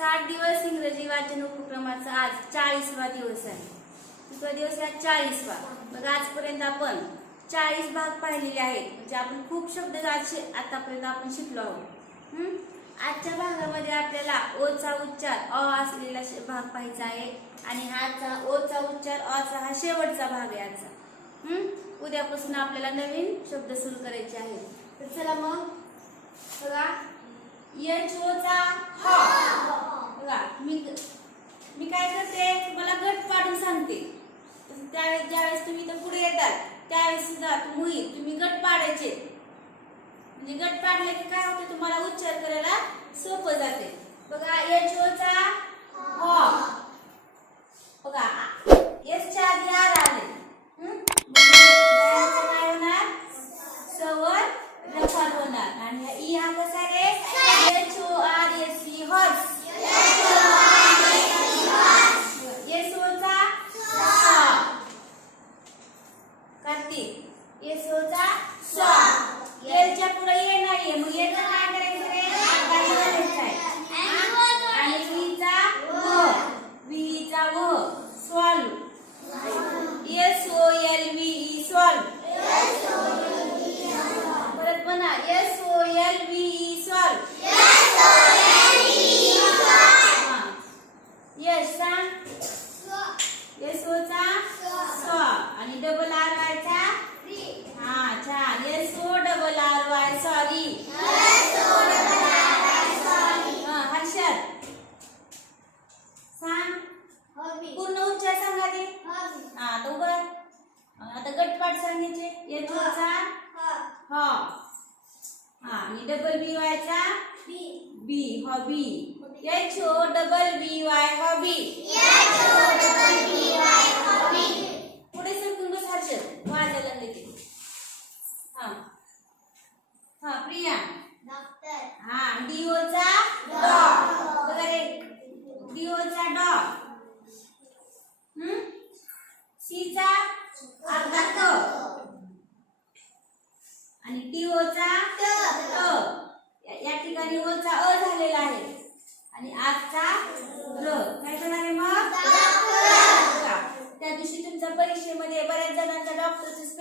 साठ दिवस इंग्रजी वाचन उपक्रमाचा आज चाळीसवा दिवस आहे. दुसरा दिवस आहे चाळीसवा. मग आजपर्यंत आपण चाळीस भाग पाहिलेले आहेत. म्हणजे आपण खूप शब्द आतापर्यंत आपण शिकलो आहोत. आजच्या भागामध्ये आपल्याला ओचा उच्चार अ असलेला भाग पाहायचा आहे. आणि हाचा ओचा उच्चार अचा हा शेवटचा भाग आहे आजचा. उद्यापासून आपल्याला नवीन शब्द सुरू करायचे आहेत. तर चला मग बघा. यश होचा ह. बघा मी मी काय करते तुम्हाला गट पाडून सांगते. त्यावेळेस ज्यावेळेस तुम्ही इथं पुढे येतात त्यावेळेस सुद्धा मुही तुम्ही गट पाडायचे. म्हणजे गट पाडले की काय होते तुम्हाला उच्चार करायला सोपं जाते. बघा यश होचा ह. बघा यशच्या आधी आर आले.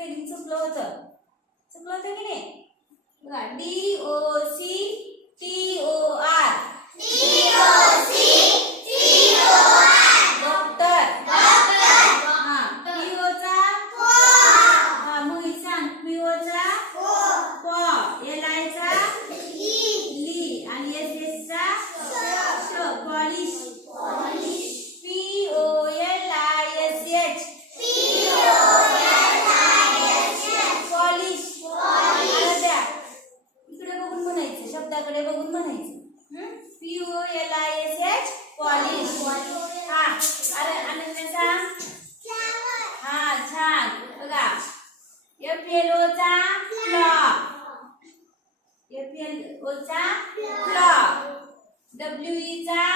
रिडिंग चुकलं होतं. चुकलं होतं की नाही? बघा D O C T O R. D O C चा डब्ल्यू चा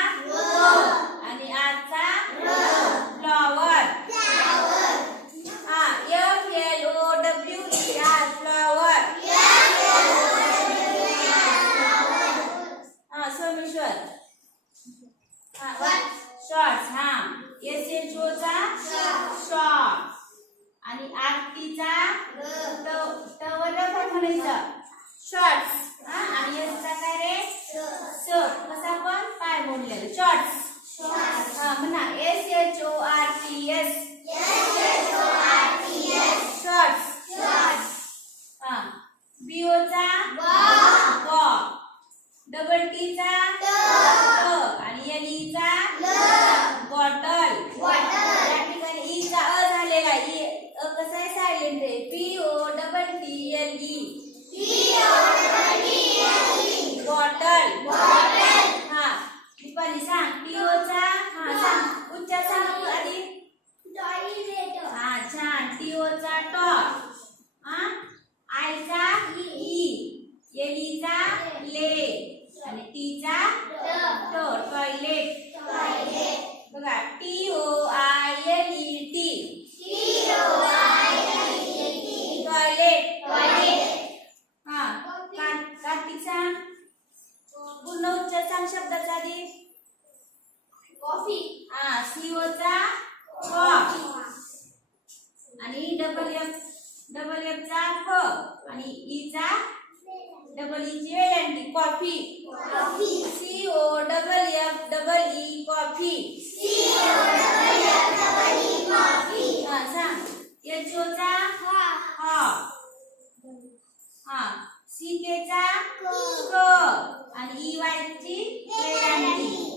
डबल टी चा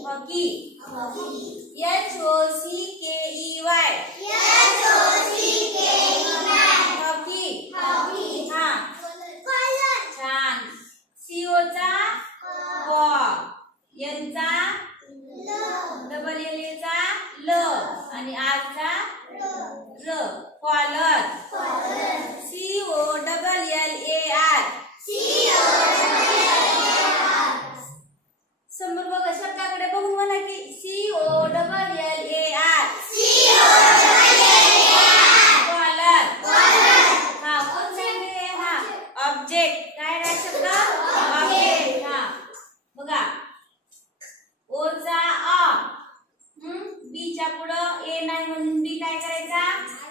hockey H O C K E Y. Hockey हा. छान. सीओ चा क एन चा डबल एल ल. आणि आर चा र. कॉलर सी ओ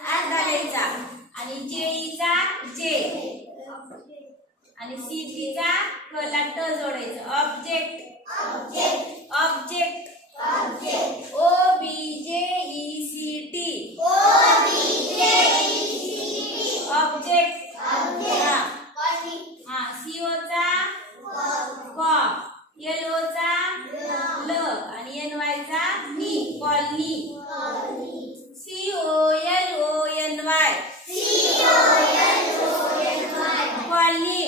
आत घालायचा आणि जे चा जे. आणि सी टी चा क ला ट जोडायचं. Object object O B J E C T object हा हा सी ओ चा क. एल ओ चा ल. आणि एन वाय चा मी colony C O L O N Y colony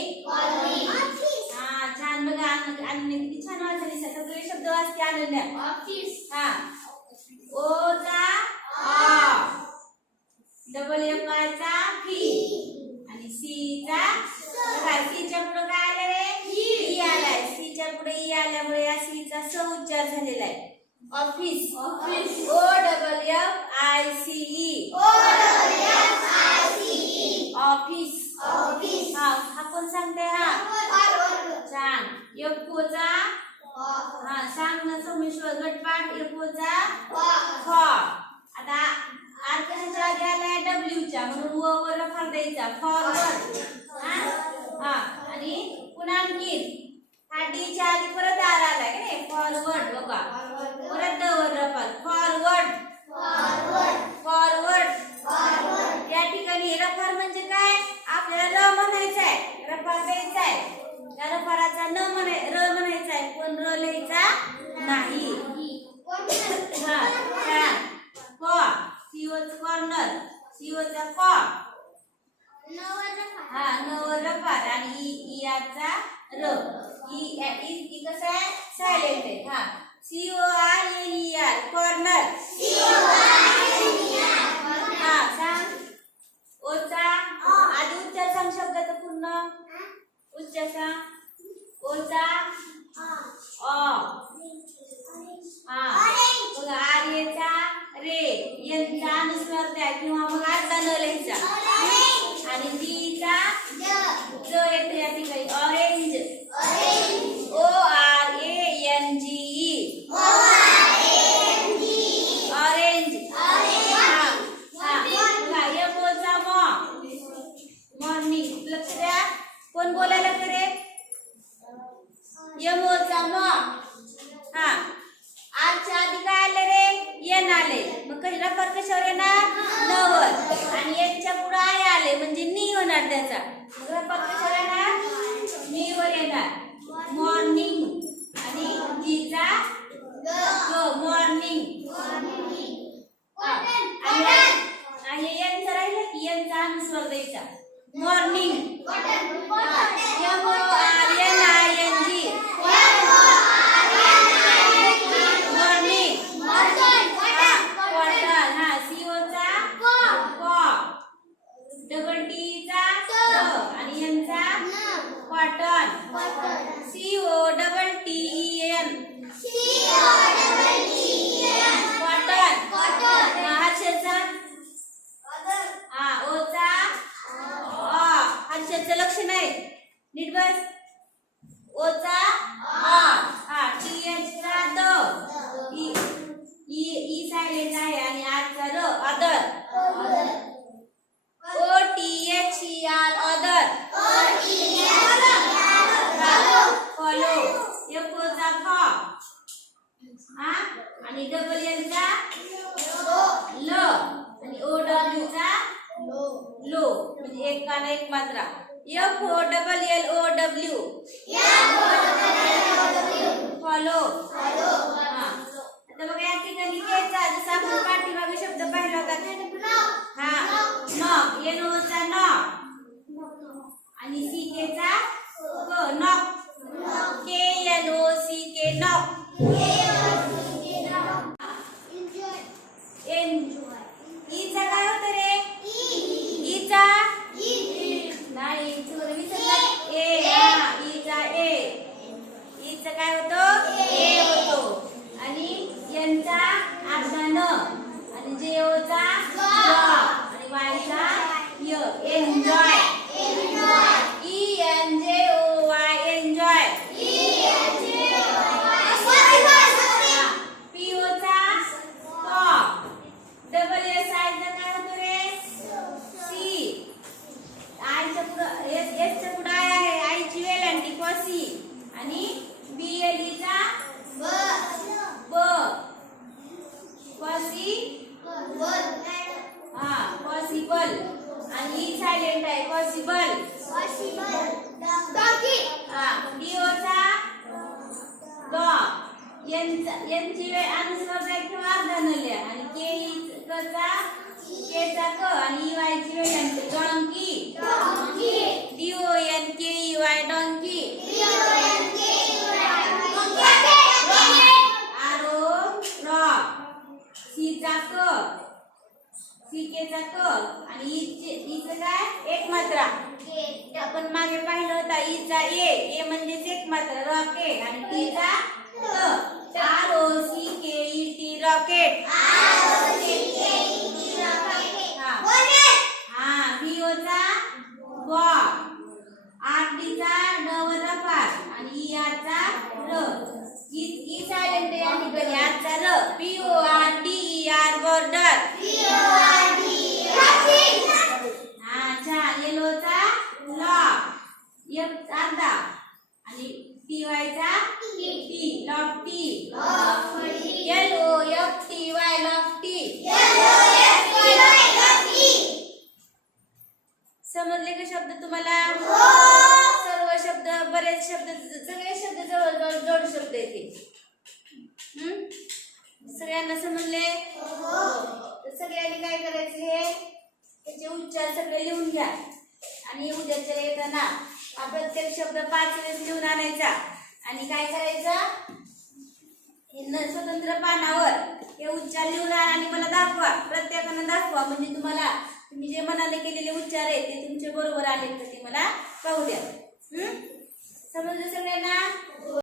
हा छान बघा अनन्या अनन्या किती छान वाचली सगळे शब्द अनन्या हा. ओ चा आ डबल एफ आय चा फी आणि सी चा बघा सी च्या पुढे काय आलं रे? ई आलाय. सी च्या पुढे ई आल्यामुळे या सी चा स उच्चार झालेला आहे. Office O double F I C E. Office हा हा कोण सांगते हा छान एफओचा गटपाट एफओचा ख. आता आर कशाच्या आधी आलाय डब्ल्यूच्या म्हणून व वर रफा द्यायचा. फॉरवर्ड हा? आणि पुन्हा आणखी हा डी च्या आधी परत आर आलाय का नाही? फॉरवर्ड बघा परत ड वर रफा फॉरवर्ड फॉरवर्ड या ठिकाणी रफार म्हणजे काय आपल्याला र म्हणायचं आहे रफार द्यायचा आहे त्या रफाराचा न म्हणाय र म्हणायचा आहे पण र लिहायचा नाही. हा छान सीओच कॉर्नर सीओचा कॉ हा नवर रफार आणि इयाचा र ई ई कसं आहे? सायलेंट आहे. हा. C O R N E R corner हा सांग. ओचा आधी उच्चार सांग शब्दाचा पूर्ण. एन ओचा नॉ? आणि सी केचा क knock K N O C K knock N Icha काय होतं रे ईचा नाही थोडं विसरला ए हा ईचा ए ईचा काय होतो ए होतो आणि यांचा अर्धा न आणि जे ओचा ज आणि वायचा य enjoy E N J O Y enjoy P Ocha stop double S आयचा काय होतो रे सी आयच्या पुढं एस एसच्या पुढं आय आहे आईची वेलांटी कॉसी आणि बी एल ईचा ब कॉसी हा पॉसिबल आणि ई सायलेंट आहे पॉसिबल हा डीओचा डॉग यांचा यांची वेळ अनुस्वार किंवा अर्धा नल्या आणि के ई चा केचा क आणि ई वायची वेळ यांची donkey D O N K E Y donkey R O raw C क सी केचा क आणि ई ईचं काय एक मात्रा आपण मागे पाहिलं होता ईचा ए ए म्हणजेच एक मात्र रॉकेट आणि टीचा R O C K E T rocket हा व्ही ओचा बॉब आर टीचा ड वजा पाच आणि ई आरचा र ई ई सायलेंट या ठिकाणी आरचा र P O R D E R border हा छान येलोचा लॉक एफ अर्धा. आणि T वायचा T lock T L O F T Y lock T समजले का शब्द तुम्हाला? सर्व शब्द बरेच शब्द सगळे शब्द जवळ जवळ जोड शब्द येते? सगळ्यांना समजले? तर सगळ्यांनी काय करायचं हे? त्याचे उच्चार सगळे लिहून घ्या. आणि उद्याच्या येताना हा प्रत्येक शब्द पाच वेळेस लिहून आणायचा. आणि काय करायचं? हे न स्वतंत्र पानावर हे उच्चार लिहून आण आणि मला दाखवा. प्रत्येकानं दाखवा. म्हणजे तुम्हाला तुम्ही जे मनाने केलेले उच्चार आहेत ते तुमचे बरोबर आले तर ते मला पाहू द्या. समजलं सगळ्यांना?